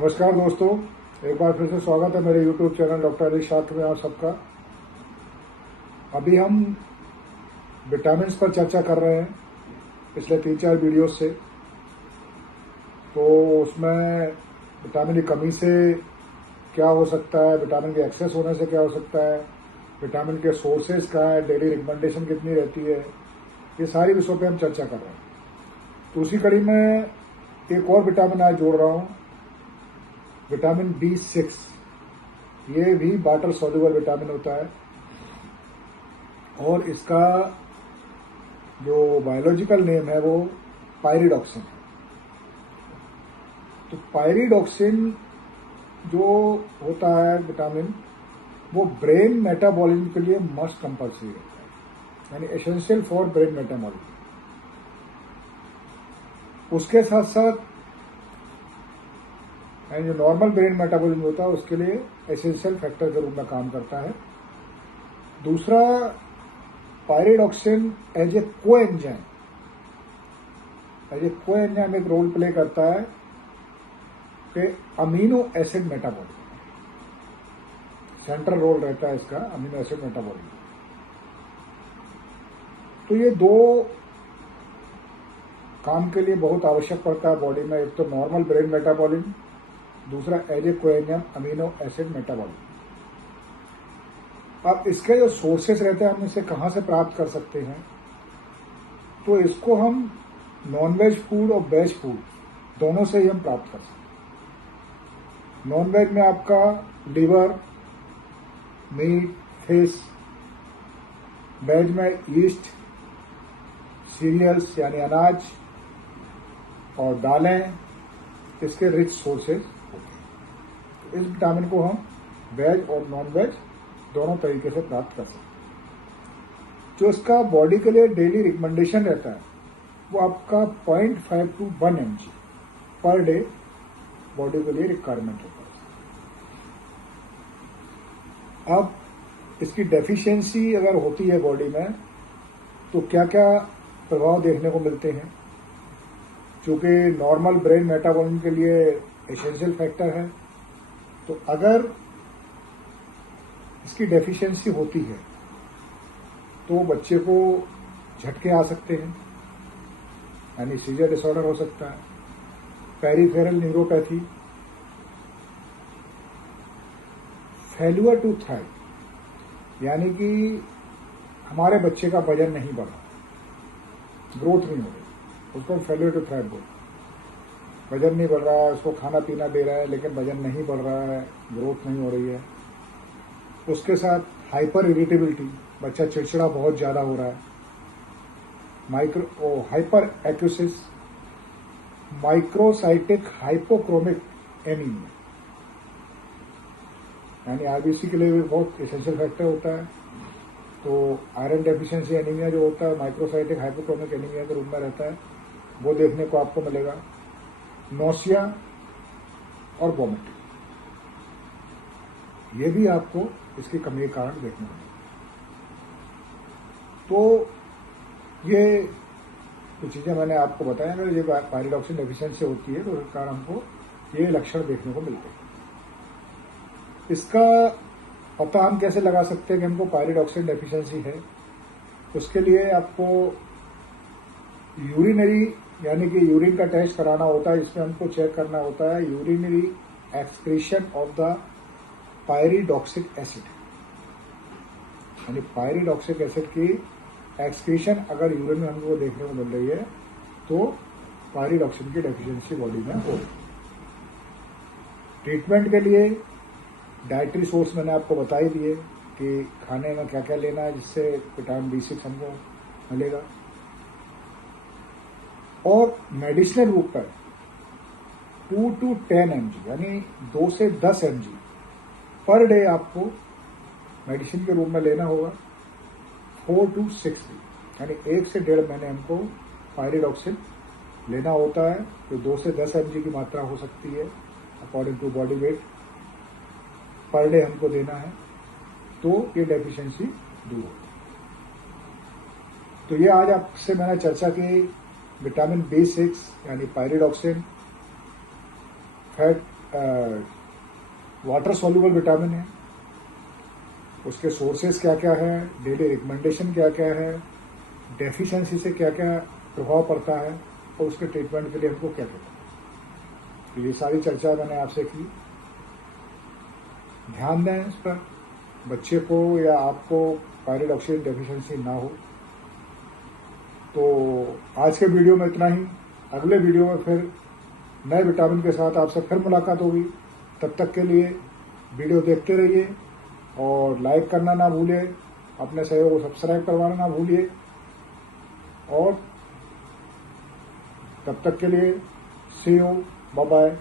नमस्कार दोस्तों, एक बार फिर से स्वागत है मेरे YouTube चैनल डॉक्टर अली शास्त्र में आप सबका। अभी हम विटामिन्स पर चर्चा कर रहे हैं पिछले 3-4 वीडियोस से। तो उसमें विटामिन की कमी से क्या हो सकता है, विटामिन के एक्सेस होने से क्या हो सकता है, विटामिन के सोर्सेज क्या है, डेली रिकमेंडेशन कितनी रहती है, ये सारी विषयों पे हम चर्चा कर रहे हैं। तो उसी कड़ी में एक और विटामिन आज जोड़ रहा हूँ, विटामिन B6। ये भी वाटर सॉल्युबल विटामिन होता है और इसका जो बायोलॉजिकल नेम है वो पायरिडॉक्सिन है। तो पायरिडॉक्सिन जो होता है विटामिन, वो ब्रेन मेटाबॉलिज्म के लिए मस्ट कंपल्सरी रहता है, यानी एसेंशियल फॉर ब्रेन मेटाबॉलिज्म। उसके साथ साथ जो नॉर्मल ब्रेन मेटाबॉलिज्म होता है उसके लिए एसेंशियल फैक्टर के रूप में काम करता है। दूसरा, पायरिडॉक्सिन एज ए कोएंजाइम एक रोल प्ले करता है कि amino acid metabolism, central role रहता है इसका अमीनो एसिड मेटाबॉलिज्म। तो ये दो काम के लिए बहुत आवश्यक पड़ता है बॉडी में, एक तो नॉर्मल ब्रेन मेटाबॉलिज्म, दूसरा as a coenzyme amino acid metabolism. अब इसके जो सोर्सेस रहते हैं हम इसे कहाँ से प्राप्त कर सकते हैं, तो इसको हम नॉन वेज फूड और वेज फूड दोनों से ही हम प्राप्त कर सकते हैं। नॉन वेज में आपका लिवर, मीट, फिश, वेज में ईस्ट, सीरियल्स यानी अनाज और दालें, इसके रिच सोर्सेज होते हैं। इस विटामिन को हम वेज और नॉन वेज दोनों तरीके से प्राप्त कर सकते हैं। जो इसका बॉडी के लिए डेली रिकमेंडेशन रहता है वो आपका 0.5 to 1 mg per day body के लिए रिक्वायरमेंट होता है। अब इसकी डेफिशिएंसी अगर होती है बॉडी में तो क्या क्या प्रभाव देखने को मिलते हैं। चूंकि नॉर्मल ब्रेन मेटाबॉलिज्म के लिए एसेंशियल फैक्टर है, तो अगर इसकी डेफिशिएंसी होती है तो बच्चे को झटके आ सकते हैं, यानी सीजर डिसऑर्डर हो सकता है, peripheral neuropathy, failure to thrive, यानी कि हमारे बच्चे का वजन नहीं बढ़ा, ग्रोथ नहीं हो रही, उसको फेल्यूर टू थ्राइव बोलते हैं। वजन नहीं बढ़ रहा है, उसको खाना पीना दे रहा है लेकिन वजन नहीं बढ़ रहा है, ग्रोथ नहीं हो रही है। उसके साथ हाइपर इरिटेबिलिटी, बच्चा चिड़चिड़ा बहुत ज्यादा हो रहा है, हाइपर एक्यूसिस, माइक्रोसाइटिक हाइपोक्रोमिक एनीमिया, यानी आरबीसी के लिए भी बहुत एसेंशियल फैक्टर होता है। तो आयरन डेफिशिएंसी एनीमिया जो होता है माइक्रोसाइटिक हाइपोक्रोमिक एनीमिया के रूप में रहता है, वो देखने को आपको मिलेगा। नोसिया और वॉमिटिंग, ये भी आपको इसकी कमी के कारण देखने को मिलेगा। तो ये कुछ चीजें मैंने आपको बताया, अगर ये पायरिडॉक्सिन डेफिशिएंसी होती है तो उसके कारण हमको ये लक्षण देखने को मिलते हैं। इसका पता हम कैसे लगा सकते हैं कि हमको पायरिडॉक्सिन डेफिशिएंसी है। उसके लिए आपको यूरिनरी यानी कि यूरिन का टेस्ट कराना होता है, जिसमें हमको चेक करना होता है urinary excretion of the pyridoxic acid, यानी पायरिडॉक्सिक एसिड की एक्सक्रीशन अगर यूरिन में हमको देखने को मिल रही है तो पायरिडॉक्सिन की डेफिशिएंसी बॉडी में हो। ट्रीटमेंट के लिए डाइटरी सोर्स मैंने आपको बता ही दिए कि खाने में क्या क्या लेना है जिससे विटामिन B6 हमको मिलेगा। और मेडिसिनल रूप पर 2 to 10 mg यानी 2 से 10 mg पर डे आपको मेडिसिन के रूप में लेना होगा। 4 to 6 वीक यानी 1 से 1.5 महीने हमको पायरिडॉक्सिन लेना होता है। तो 2 से 10 mg की मात्रा हो सकती है according to body weight, per day हमको देना है, तो ये डेफिशिएंसी दूर होती है। तो ये आज आपसे मैंने चर्चा की विटामिन B6 यानी pyridoxine, fat water soluble vitamin है, उसके सोर्सेज क्या क्या है, डेली रिकमेंडेशन क्या क्या है, डेफिशिएंसी से क्या क्या प्रभाव पड़ता है और उसके ट्रीटमेंट के लिए हमको क्या क्या करना है। तो ये सारी चर्चा मैंने आपसे की। ध्यान दें इस पर, बच्चे को या आपको पायराइड ऑक्सीजन डेफिशिएंसी ना हो। तो आज के वीडियो में इतना ही। अगले वीडियो में फिर नए विटामिन के साथ आपसे फिर मुलाकात होगी। तब तक के लिए वीडियो देखते रहिए और लाइक करना ना भूलिए, अपने सहयोग को सब्सक्राइब करवाना ना भूलिए। और तब तक के लिए सी यू, बाय बाय।